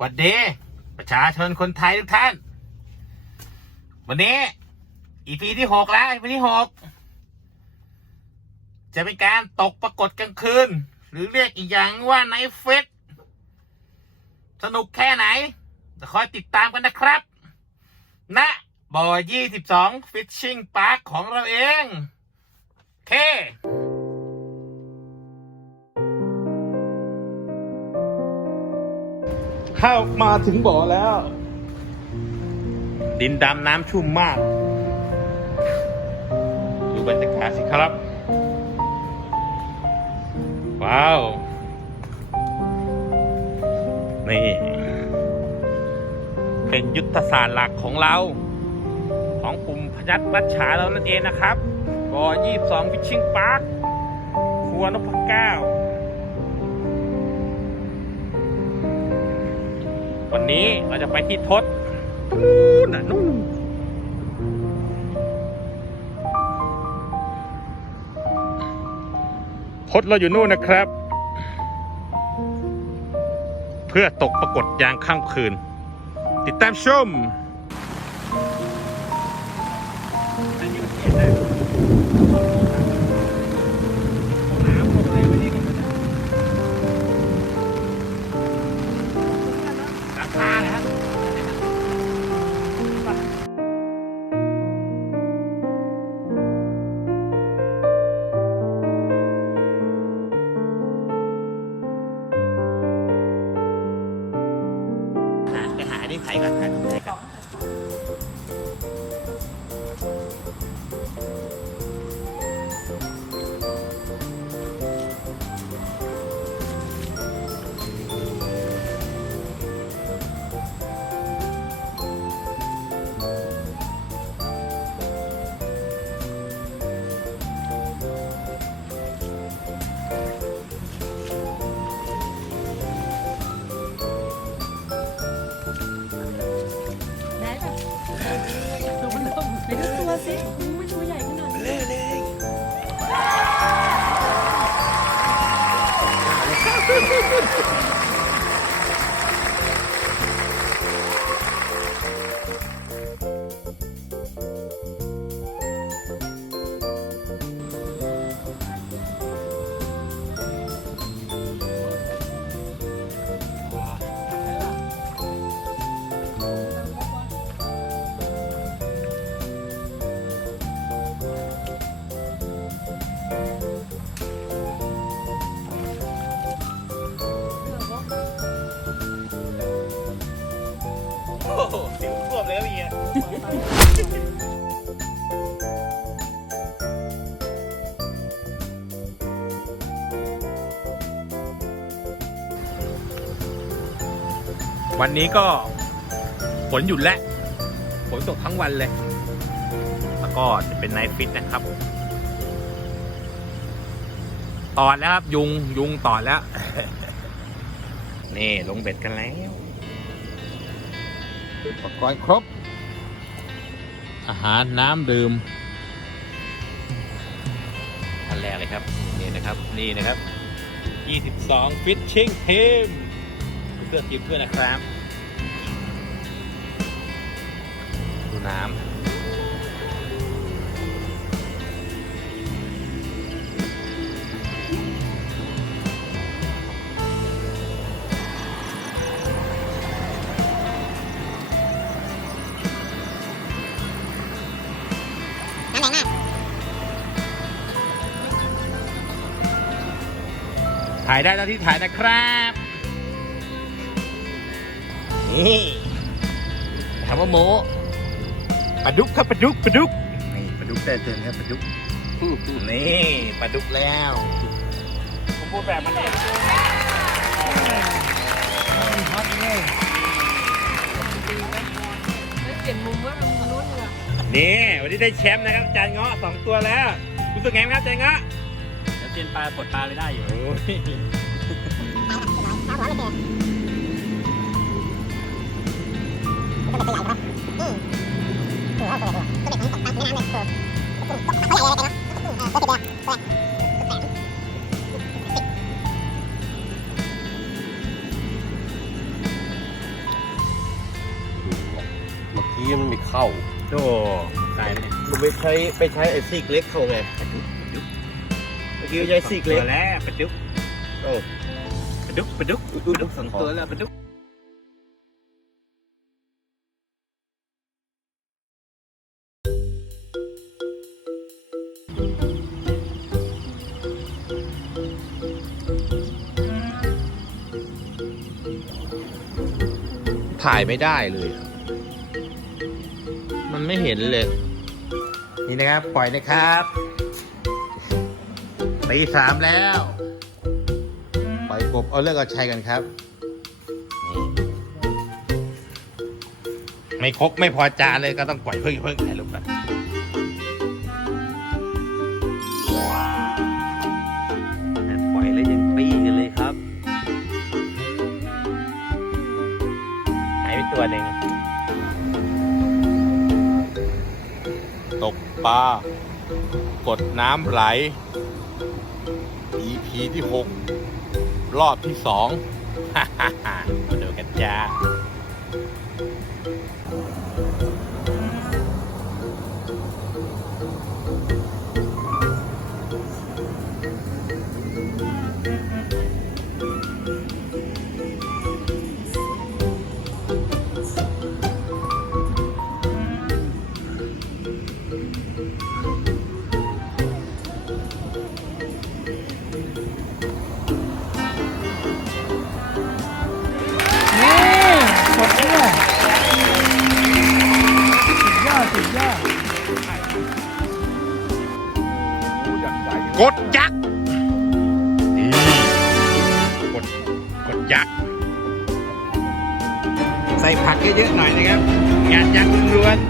วัดดีประชาชนคนไทยทุกท่าน วันนี้ อีพีที่หกแล้วอีพีที่หกจะเป็นการตกปรากฏกลางคืน หรือเรียกอีกอย่างว่าไนเฟสสนุกแค่ไหนจะคอยติดตามกันนะครับณบ่อ 22 Fishing Park ของเราเอง โอเค ข้ามาถึงบ่อแล้ว ดินดำน้ำชุ่มมาก ดูบรรยากาศสิครับ ว้าว นี่ เป็นยุทธศาสตร์หลักของเรา ของกลุ่มพยัคฆ์รัชฉาเรานั่นเองนะครับ บ่อ 22 วิชชิงพาร์คครัวนพเก้า วันนี้เราจะไปที่ทศนู่นน่ะนู่นทศเราอยู่นู่นนะครับ เพื่อตกปรากฏยางข้ามคืน ติดตามชม ไปหา สิมันตัวใหญ่ขนาดนี้โวท่วมเลยครับเมียวันนี้ก็ฝนหยุดแล้วฝนตกทั้งวันเลย แล้วก็จะเป็นไนท์ฟิตนะครับตอดแล้วครับ ยุงยุงตอดแล้ว นี่ลงเบ็ดกันแล้ว อุปกรณ์ครบ อาหารน้ำดื่มอันแรกเลยครับ นี่นะครับ นี่นะครับ 22 Fishing Team เพื่อทีมเพื่อนนะครับ ดูน้ำ ถ่ายได้ตอนที่ถ่ายนะครับนี่ถามว่าโมปลาดุกครับปลาดุกปลาดุกนี่ปลาดุกแต่เติมครับปลาดุกนี่ปลาดุกแล้วผมพูดแบบมันเองฮอตเลยแล้วเปลี่ยนมุมว่ามุมนู้นเหรอนี่วันนี้ได้แชมป์นะครับอาจารย์เงาะสองตัวแล้วรู้สึกไงครับอาจารย์เงาะ เดี๋ยวเตียนปลาปลดปลาไปได้อยู่โอ้ยมันไม่เข้าโอ้ตายแล้วเนี่ย มันไปใช้ไปใช้ไอ้ซีกเล็กเข้าไง เมื่อกี้ใช้ซีกเล็กตัวแล้วปลาดุกโอ้ปลาดุกปลาดุกปลาดุกสองตัวแล้วปลาดุกถ่ายไม่ได้เลยอะมันไม่เห็นเลย นี่นะครับ ปล่อยนะครับ ตีสามแล้ว ปล่อยกบเอาเลิกเอาชัยกันครับนี่ไม่ครบไม่พอจานเลยก็ต้องปล่อยเพิ่งเพิ่งถ่ายรูปกันปล่อยแล้วยังปี้กันเลยครับ หายไปตัวหนึ่งตกปลากดน้ำไหล EP ที่ 6 รอบที่ 2 กดยักษ์นี่กดกดยักษ์ ใส่ผักเยอะๆหน่อยนะครับ งานยักษ์ล้วนๆ